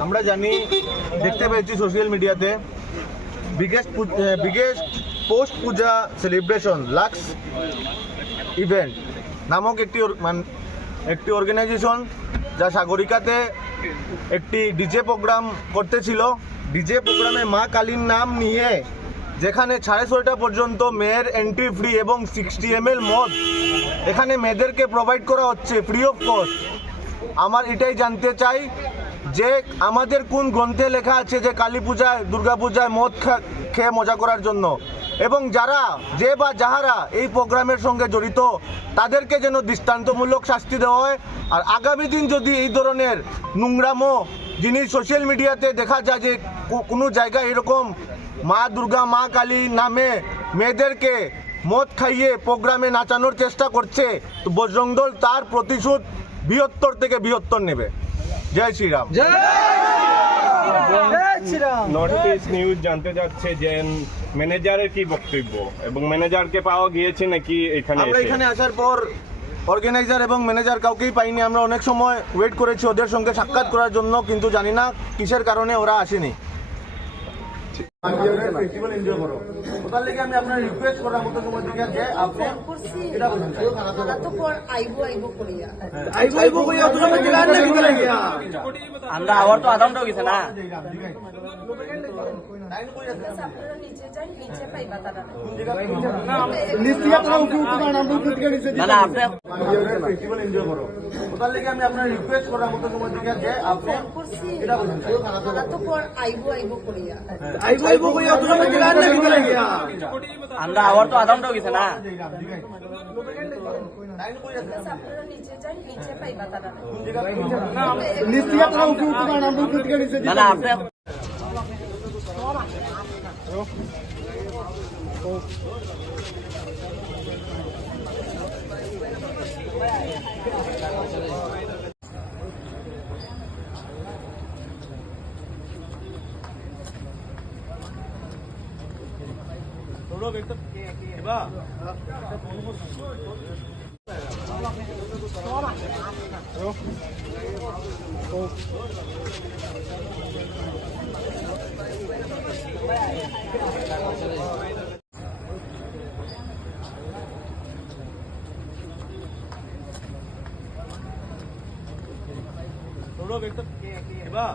আমরা জানি, দেখতে পেয়েছি সোশ্যাল মিডিয়াতে biggest biggest post puja celebration lux event নামক একটি মান- একটি অর্গানাইজেশন যা সাগরিকাতে একটি ডিজে প্রোগ্রাম করতেছিল। ডিজে প্রোগ্রামে মা কালীর নাম নিয়ে, যেখানে সাড়ে ছয়টা পর্যন্ত মেয়ের এন্ট্রি ফ্রি এবং সিক্সটি এম এল মদ এখানে মেয়েদেরকে প্রোভাইড করা হচ্ছে ফ্রি অফ কস্ট আমার এটাই জানতে চাই যে আমাদের কোন গ্রন্থে লেখা আছে যে কালী পূজায়, দুর্গা পূজায় মদ খেয়ে মজা করার জন্য। এবং যারা যে বা যাহারা এই প্রোগ্রামের সঙ্গে জড়িত, তাদেরকে যেন দৃষ্টান্তমূলক শাস্তি দেওয়া হয়। আর আগামী দিন যদি এই ধরনের নোংরামো জিনিস সোশ্যাল মিডিয়াতে দেখা যায় যে কোনো জায়গায় এরকম মা দুর্গা, মা কালী নামে মেয়েদেরকে মদ খাইয়ে প্রোগ্রামে নাচানোর চেষ্টা করছে, তো বজরং দল তার প্রতিশোধ বৃহত্তর থেকে বৃহত্তর নেবে। Jai Shriram. North East News জানতে যাচ্ছে যে ম্যানেজারের কি বক্তব্য? এবং ম্যানেজারকে পাওয়া গিয়েছে নাকি এখানে আমরা এখানে আসার পর অর্গানাইজার এবং ম্যানেজার কাউকেই পাইনি। আমরা অনেক সময় ওয়েট করেছি ওদের সঙ্গে সাক্ষাৎ করার জন্য কিন্তু জানি না কিসের কারণে ওরা আসেনি। ফেস্টিভ্যাল এনজয় করো ওটার লেগে আমি আপনার রিকোয়েস্ট করার মতো সময় থেকে যে আপনি করছি। এটা বলুন। তারা তো পর আইবো আইবো করিয়া আমরা আবার তো আদাম গেছে না। আমরা আবার তো আদাম গেছে না। আপনারা થોડો એક તો એવા ફોન પર ನೋಡೋಬೇಕು ಇವಾ